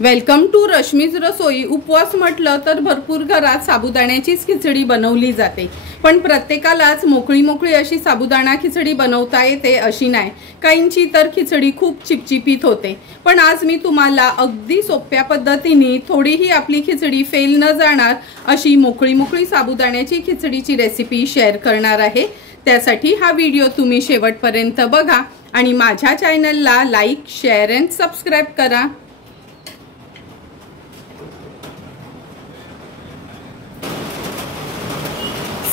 Welcome to Rashmi's रसोई। उपवास म्हटलं तर भरपूर घरात साबुदाण्याचीच खिचडी बनवली जाते, पण प्रत्येकालाच मोकळी मोकळी अशी साबुदाणा खिचडी बनवता येते अशी नाही। काहींची तर खिचडी खूप चिपचिपीत होते, पण आज मी तुम्हाला अगदी सोप्या पद्धतीने थोडीही आपली खिचडी फेल न जाणार अशी मोकळी मोकळी साबुदाण्याची खिचडीची रेसिपी शेअर करणार आहे। त्यासाठी हा व्हिडिओ तुम्ही शेवटपर्यंत बघा आणि माझ्या चॅनलला लाईक, शेअर अँड सबस्क्राइब करा।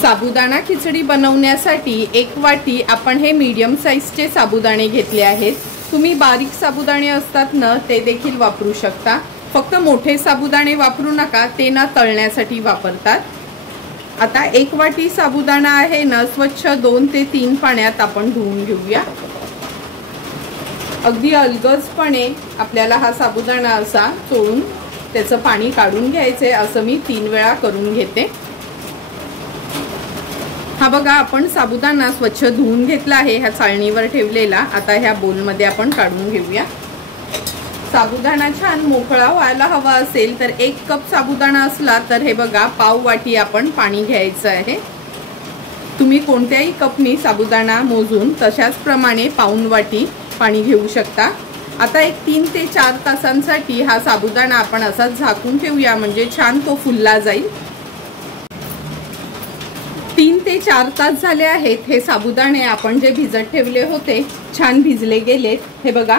साबुदाणा खिचडी बनवण्यासाठी एक वाटी आपण हे मीडियम साइजचे साबुदाणे घेतले आहेत। तुम्ही बारीक साबुदाणे असतात ना ते देखील वापरू शकता, फक्त मोठे साबुदाणे वापरू नका, ते ना तळण्यासाठी वापरतात। आता एक वाटी साबुदाणा आहे ना स्वच्छ 2 ते 3 पाण्यात आपण धुवून घेऊया। अगदी अलगदपणे आपल्याला हा साबुदाणा असा चोळून त्याचं पाणी काढून घ्यायचे। असं मी 3 वेळा करून घेते। हा बघा, आपण साबुदाणा स्वच्छ धुवून घेतला आहे, ह्या चाळणीवर ठेवलेला। आता ह्या बोलमध्ये आपण काढून घेऊया। साबुदाणा छान मोकळा व्हायला हवा असेल तर 1 कप साबुदाणा असला तर हे बघा पाव वाटी आपण पाणी घ्यायचं आहे। तुम्ही कोणत्याही कपनी साबुदाणा मोजून तशाच प्रमाणे पाऊण वाटी पाणी घेऊ शकता। आता एक 3 ते 4 तासांसाठी हा साबुदाणा आपण असाच झाकून ठेवूया, म्हणजे छान तो फुलला जाईल। 3 ते 4 तास झाले आहेत। हे साबुदाणे आपण जे भिजत ठेवले होते छान भिजले गेलेत। हे बघा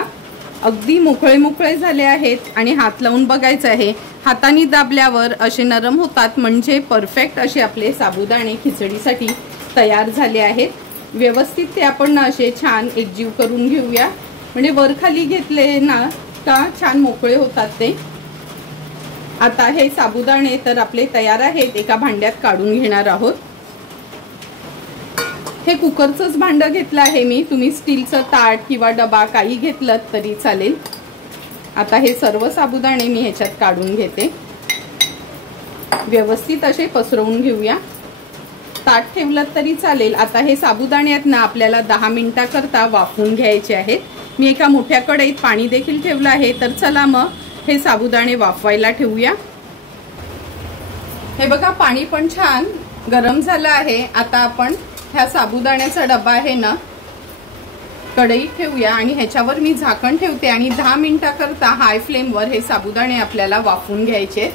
अगदी मोकळे मोकळे झाले आहेत आणि हात लावून बघायचं आहे, हाताने दाबल्यावर असे नरम होतात, म्हणजे परफेक्ट असे आपले साबुदाणे खिचडीसाठी तयार झाले आहेत। व्यवस्थित ते आपण असे छान एकजीव करून घेऊया, म्हणजे वर खाली घेतले ना का छान मोकळे होतात ते। आता हे साबुदाणे तर आपले तयार आहेत, एका भांड्यात काढून घेणार आहोत। हे कुकरचंच भांड घेतलं आहे मी, तुम्ही स्टीलचं ताट किंवा डबा काही घेतलं तरी चालेल। आता हे सर्व साबुदाणे मी ह्याच्यात काढून घेते, व्यवस्थित असे पसरवून घेऊया। ताट ठेवलं तरी चालेल। आता हे साबुदाणे आहेत ना आपल्याला 10 मिनिटाकरता वाफवून घ्यायचे आहेत। मी एका मोठ्या कढईत पाणी देखील ठेवलं आहे, तर चला मग हे साबुदाणे वाफवायला ठेवूया। हे बघा पाणी पण छान गरम झालं आहे। आता आपण ह्या साबुदाण्याचा डबा आहे ना कढईत ठेवूया आणि ह्याच्यावर मी झाकण ठेवते आणि 10 मिनिटाकरता हाय फ्लेमवर हे साबुदाणे आपल्याला वाफवून घ्यायचे।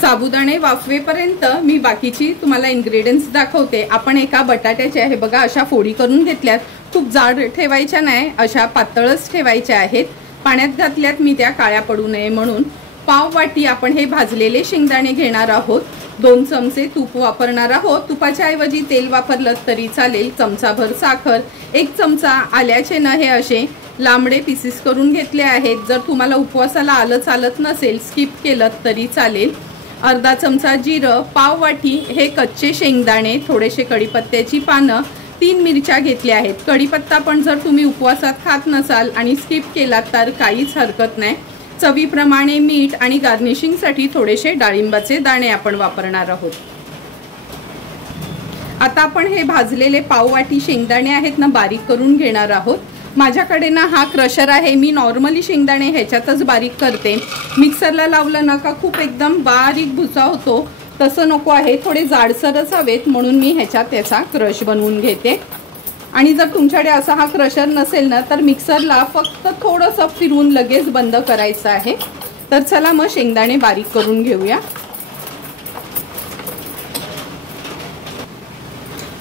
साबुदाणे वाफवेपर्यंत मी बाकीची तुम्हाला इन्ग्रेडियंट्स दाखवते। आपण एका बटाट्याच्या हे बघा अशा फोडी करून घेतल्यात, खूप जाड ठेवायच्या नाही, अशा पातळच ठेवायच्या आहेत। पाण्यात घातल्यात मी त्या काळ्या पडू नये म्हणून। पाव वाटी आपण हे भाजलेले शेंगदाणे घेणार आहोत। 2 चमचे तूप वापरणार आहोत, तुपाच्या ऐवजी तेल वापरलं तरी चालेल। चमचाभर साखर, 1 चमचा आल्याचे न हे असे लांबडे पीसेस करून घेतले आहेत। जर तुम्हाला उपवासाला आलं चालत नसेल स्किप केलं तरी चालेल। अर्धा चमचा जिरं, पाव वाटी हे कच्चे शेंगदाणे, थोडेसे कढीपत्त्याची पानं, 3 मिरच्या घेतल्या आहेत। कढीपत्ता पण जर तुम्ही उपवासात खात नसाल आणि स्किप केलात तर काहीच हरकत नाही। चवीप्रमाणे मीठ आणि गार्निशिंगसाठी थोडेसे डाळिंबाचे दाणे आपण वापरणार आहोत। आता आपण हे भाजलेले पाव वाटी शेंगदाणे आहेत ना बारीक करून घेणार आहोत। माझ्याकडे ना हा क्रशर आहे, मी नॉर्मली शेंगदाणे ह्याच्यातच बारीक करते। मिक्सरला लावलं ना का खूप एकदम बारीक भुसा होतो, तसं नको आहे, थोडे जाडसरच हवेत, म्हणून मी ह्याच्यात त्याचा क्रश बनवून घेते। आणि जर तुमच्याकडे असा हा क्रशर नसेल ना तर मिक्सरला फक्त थोडंसं फिरवून लगेच बंद करायचं आहे। तर चला मग शेंगदाणे बारीक करून घेऊया।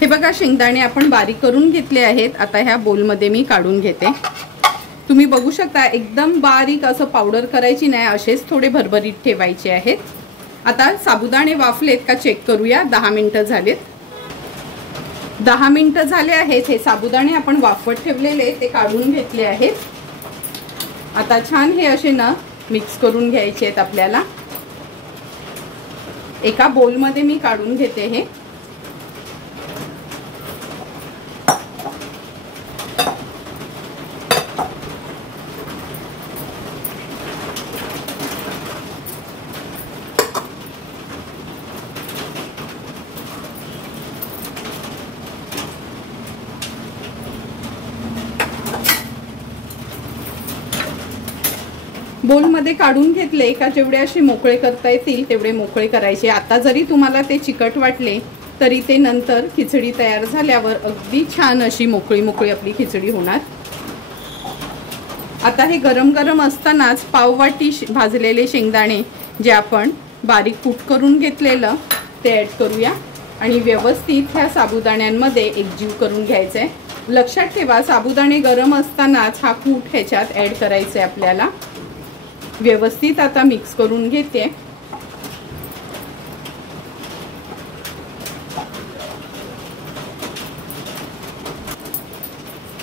हे बघा शेंगदाणे आपण बारीक करून घेतले आहेत। आता ह्या बोलमध्ये मी काढून घेते। तुम्ही बघू शकता एकदम बारीक असं पावडर करायची नाही, असेच थोडे भरभरीत ठेवायचे आहेत। आता साबुदाणे वाफलेत का चेक करूया। 10 मिनिटं झालेत। 10 मिनिटं झाले आहेत। हे साबुदाणे आपण वाफवत ठेवलेले ते काढून घेतले आहेत। आता छान हे असे ना मिक्स करून घ्यायचे आहेत आपल्याला। एका बोलमध्ये मी काढून घेते हे। बोलमध्ये काढून घेतले का जेवढे असे मोकळे करता येतील तेवढे मोकळे करायचे। आता जरी तुम्हाला ते चिकट वाटले तरी ते नंतर खिचडी तयार झाल्यावर अगदी छान अशी मोकळी मोकळी आपली खिचडी होणार। आता हे गरम गरम असतानाच पाववाटी भाजलेले शेंगदाणे जे आपण बारीक कूट करून घेतलेलं ते ॲड करूया आणि व्यवस्थित ह्या साबुदाण्यांमध्ये एकजीव करून घ्यायचं आहे। लक्षात ठेवा, साबुदाणे गरम असतानाच हा कूट ह्याच्यात ॲड करायचा आहे आपल्याला। व्यवस्थित आता मिक्स करून घेते।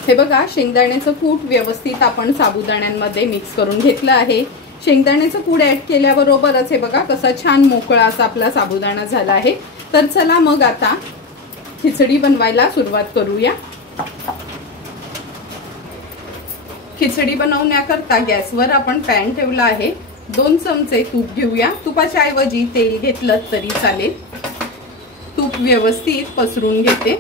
हे बघा, शेंगदाण्याचं कूट व्यवस्थित आपण साबुदाण्यांमध्ये मिक्स करून घेतलं आहे। शेंगदाण्याचं कूट ॲड केल्याबरोबरच हे बघा कसा छान मोकळा असा आपला साबुदाणा झाला आहे। तर चला मग आता खिचडी बनवायला सुरुवात करूया। खिचडी बनवण्याकरता गॅसवर आपण पॅन ठेवला आहे। 2 चमचे तूप घेऊया। तुपाच्या ऐवजी तेल घेतलं तरी चालेल। तूप व्यवस्थित पसरून घेते।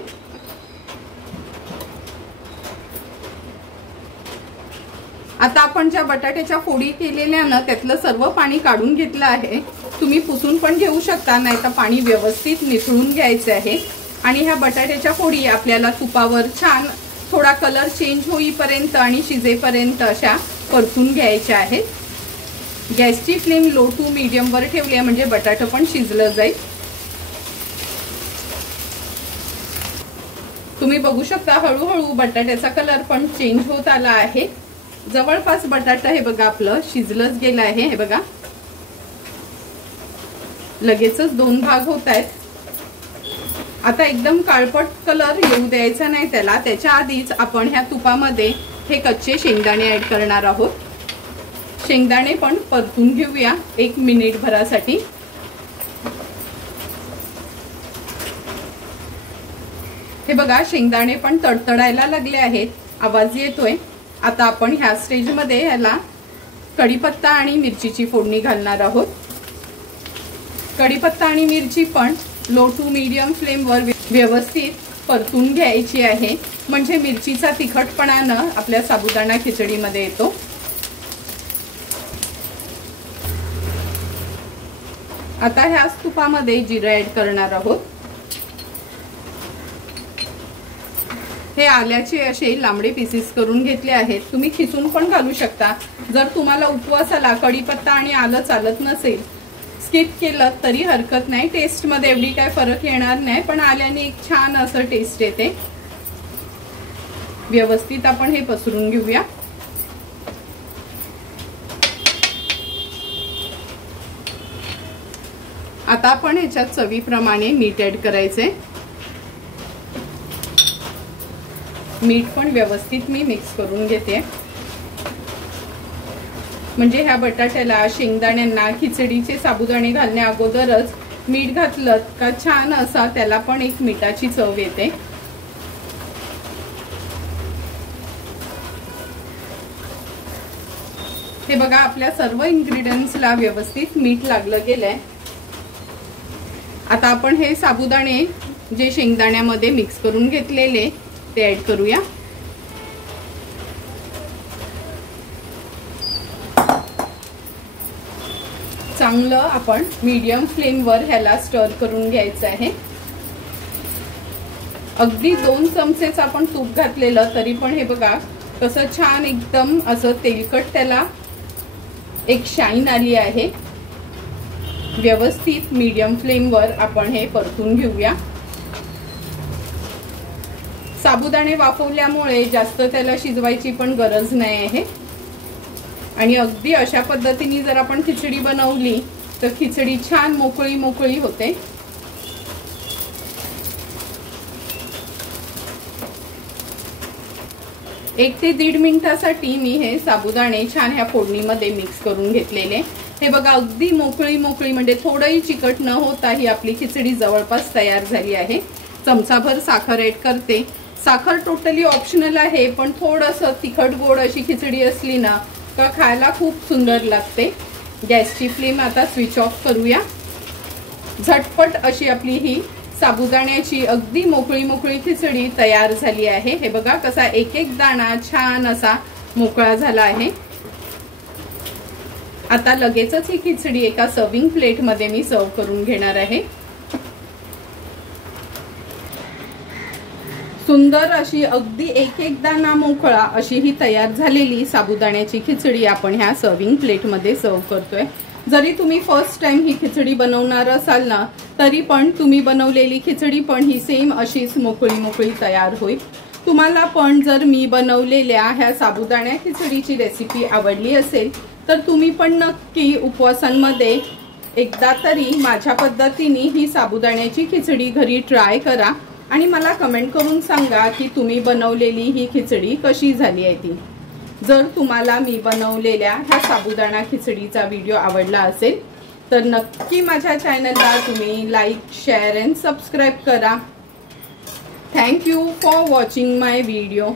आता आपण ज्या बटाट्याच्या फोडी केलेल्या ना त्यातलं सर्व पाणी काढून घेतलं आहे। तुम्ही पुसून पण घेऊ शकता, नाही तर पाणी व्यवस्थित निथळून घ्यायचे आहे। आणि ह्या बटाट्याच्या फोडी आपल्याला तुपावर छान थोडा कलर चेंज होईपर्यंत आणि शिजेपर्यंत अशा परतून घ्यायच्या आहेत। गॅसची फ्लेम लो टू मीडियम वर ठेवली आहे म्हणजे बटाटा पण शिजलं जाईल। तुम्ही बघू शकता हळूहळू बटाट्याचा कलर पण चेंज होत आला आहे। जवळपास बटाटा हे बघा आपलं शिजलंच गेलं आहे। हे बघा लगेचच 2 भाग होत आहेत। आता एकदम काळपट कलर येऊ द्यायचा नाही त्याला, त्याच्या आधीच आपण ह्या तुपामध्ये हे कच्चे शेंगदाणे ऍड करणार आहोत। शेंगदाणे पण परतून घेऊया 1 मिनिट भरासाठी। हे बघा शेंगदाणे पण तडतडायला लागले आहेत, आवाज येतोय। आता आपण ह्या स्टेज मध्ये याला कढीपत्ता आणि मिरचीची फोडणी घालणार आहोत। कढीपत्ता आणि मिरची पण लो टू मीडियम फ्लेम वर व्यवस्थित परतून घ्यायची आहे, म्हणजे मिरचीचा तिखटपणा न आपल्या साबुदाणा खिचडीमध्ये येतो। आता ह्याच तुपामध्ये जिरं ऍड करणार आहोत। हे आल्याचे असे लांबडे पीसेस करून घेतले आहेत। तुम्ही खिसून पण घालू शकता। जर तुम्हाला उपवासाला कढीपत्ता आणि आलं चालत नसेल, स्किप केलं तरी हरकत नाही। टेस्ट मध्ये एवढी काय फरक येणार नाही, पण आल्याने एक छान असं टेस्ट येते। व्यवस्थित आपण हे पसरून घेऊया। आता आपण ह्याच्यात चवीप्रमाणे मीठ ऍड करायचे। मीठ पण व्यवस्थित मी मिक्स करून घेते, म्हणजे ह्या बटाट्याला शेंगदाण्यांना खिचडीचे साबुदाणे घालण्या अगोदरच मीठ घातलं का छान असा त्याला पण एक मिठाची चव येते। हे बघा आपल्या सर्व इन्ग्रेडियंट्सला व्यवस्थित मीठ लागलं गेलंय। आता आपण हे साबुदाणे जे शेंगदाण्यामध्ये मिक्स करून घेतलेले ते ऍड करूया। चांगलं आपण मीडियम फ्लेम वर ह्याला स्टर करून घ्यायचं आहे। अगदी 2 चमचेच आपण तूप घातलेलं तरी पण हे बघा कसं छान एकदम असं तेलकट त्याला एक शाईन आली आहे। व्यवस्थित मीडियम फ्लेम वर आपण हे परतून घेऊया। साबुदाणे वाफवल्यामुळे जास्त त्याला शिजवायची पण गरज नाही आहे आणि अगदी अशा पद्धतीने जर आपण खिचडी बनवली तर खिचडी छान मोकळी मोकळी होते। 1 ते 1.5 मिनिटासाठी मी हे साबुदाणे छान ह्या फोडणीमध्ये मिक्स करून घेतलेले। हे बघा अगदी मोकळी मोकळी म्हणजे थोडंही चिकट न होता ही आपली खिचडी जवळपास तयार झाली आहे। चमचाभर साखर ऍड करते। साखर टोटली ऑप्शनल आहे, पण थोडंसं तिखट गोड अशी खिचडी असली ना तर खायला खूप सुंदर लागते। गॅसची फ्लेम आता स्विच ऑफ करूया। झटपट अशी आपली ही साबुदाण्याची अगदी मोकळी मोकळी खिचडी तयार झाली आहे। हे बघा कसा एक एक दाणा छान असा मोकळा झाला आहे। आता लगेचच ही खिचडी एका सर्विंग प्लेट मध्ये मी सर्व करून घेणार आहे। सुंदर अशी अगदी एक दाणा मोकळा अशी ही तयार झालेली साबुदाण्याची खिचडी आपण ह्या सर्विंग प्लेट मध्ये सर्व करतोय। जरी तुम्ही फर्स्ट टाइम ही खिचडी बनवणार असाल ना, तरी पण तुम्ही बनवलेली खिचडी पण ही सेम अशीच मोकळी मोकळी तयार होईल। तुम्हाला पण जर मी बनवलेल्या ह्या साबुदाणा खिचडीची रेसिपी आवडली असेल तर तुम्ही पण नक्की उपवासांमध्ये एकदा तरी माझ्या पद्धतीने ही साबुदाण्याची खिचडी घरी ट्राय करा आणि मला कमेंट करून सांगा की तुम्ही बनवलेली ही खिचडी कशी झाली आहे ती। जर तुम्हाला मी बनवलेल्या ह्या साबुदाणा खिचडीचा व्हिडिओ आवडला असेल तर नक्की माझ्या चॅनलला तुम्ही लाईक, शेअर अँड सबस्क्राइब करा। Thank you for watching my video.